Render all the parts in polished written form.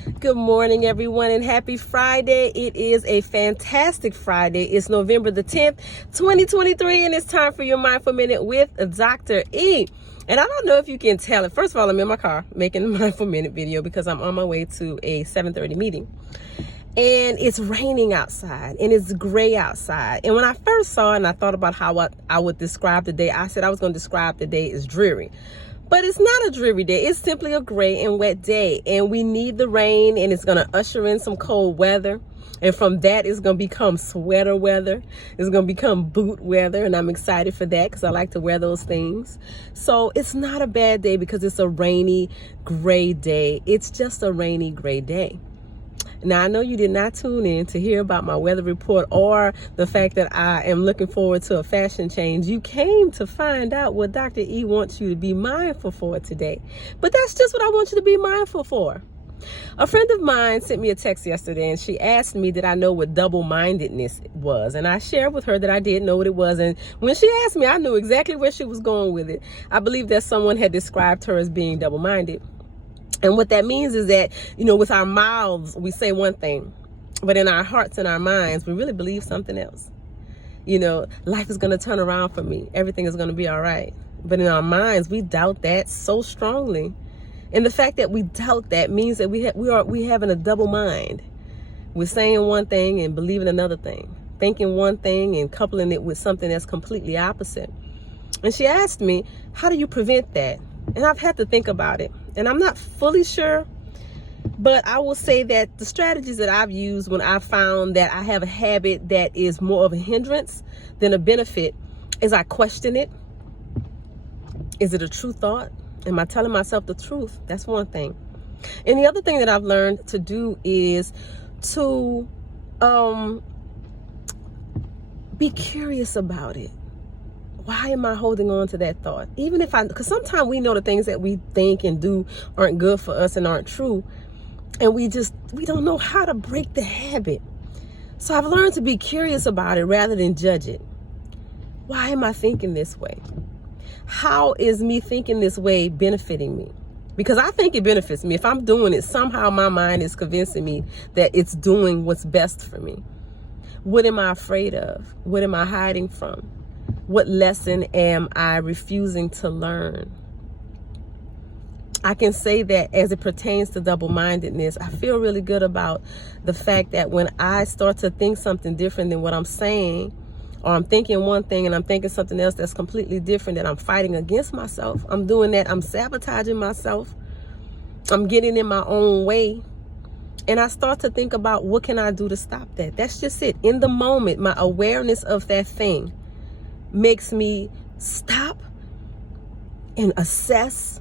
Good morning, everyone, and happy Friday. It is a fantastic Friday. It's November the 10th, 2023, and it's time for your Mindful Minute with Dr. E. And I don't know if you can tell it. First of all, I'm in my car making a Mindful Minute video because I'm on my way to a 7:30 meeting. And it's raining outside and it's gray outside. And when I first saw it and I thought about how I would describe the day, I said I was going to describe the day as dreary. But it's not a dreary day. It's simply a gray and wet day. And we need the rain, and it's going to usher in some cold weather. And from that, it's going to become sweater weather. It's going to become boot weather. And I'm excited for that because I like to wear those things. So it's not a bad day because it's a rainy, gray day. It's just a rainy, gray day. Now, I know you did not tune in to hear about my weather report or the fact that I am looking forward to a fashion change. You came to find out what Dr. E wants you to be mindful for today. But that's just what I want you to be mindful for. A friend of mine sent me a text yesterday, and she asked me did I know what double-mindedness was. And I shared with her that I did know what it was. And when she asked me, I knew exactly where she was going with it. I believe that someone had described her as being double-minded. And what that means is that, with our mouths, we say one thing, but in our hearts and our minds, we really believe something else. Life is going to turn around for me. Everything is going to be all right. But in our minds, we doubt that so strongly. And the fact that we doubt that means that we having a double mind. We're saying one thing and believing another thing, thinking one thing and coupling it with something that's completely opposite. And she asked me, how do you prevent that? And I've had to think about it. And I'm not fully sure, but I will say that the strategies that I've used when I found that I have a habit that is more of a hindrance than a benefit is I question it. Is it a true thought? Am I telling myself the truth? That's one thing. And the other thing that I've learned to do is to be curious about it. Why am I holding on to that thought? Because sometimes we know the things that we think and do aren't good for us and aren't true. And we don't know how to break the habit. So I've learned to be curious about it rather than judge it. Why am I thinking this way? How is me thinking this way benefiting me? Because I think it benefits me. If I'm doing it, somehow my mind is convincing me that it's doing what's best for me. What am I afraid of? What am I hiding from? What lesson am I refusing to learn? I can say that as it pertains to double-mindedness, I feel really good about the fact that when I start to think something different than what I'm saying, or I'm thinking one thing and I'm thinking something else that's completely different, and I'm fighting against myself, I'm doing that, I'm sabotaging myself, I'm getting in my own way. And I start to think about what can I do to stop that? That's just it. In the moment, my awareness of that thing makes me stop and assess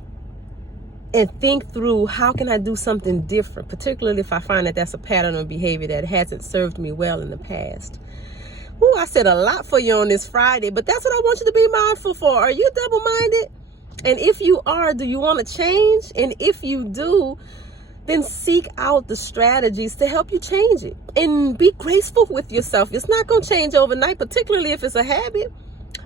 and think through how can I do something different, particularly if I find that that's a pattern of behavior that hasn't served me well in the past. Ooh, I said a lot for you on this Friday, but that's what I want you to be mindful for. Are you double-minded? And if you are, do you want to change? And if you do, then seek out the strategies to help you change it. And be graceful with yourself. It's not going to change overnight, particularly if it's a habit.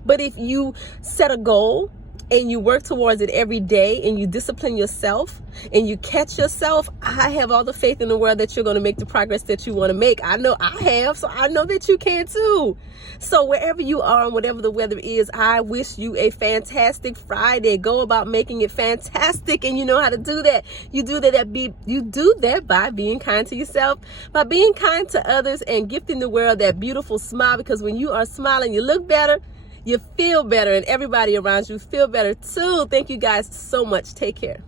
But if you set a goal and you work towards it every day and you discipline yourself and you catch yourself, I have all the faith in the world that you're going to make the progress that you want to make. I know I have, so I know that you can too. So wherever you are and whatever the weather is, I wish you a fantastic Friday. Go about making it fantastic, and you know how to do that. You do that by being kind to yourself, by being kind to others, and gifting the world that beautiful smile, because when you are smiling, you look better. You feel better, and everybody around you feel better too. Thank you guys so much. Take care.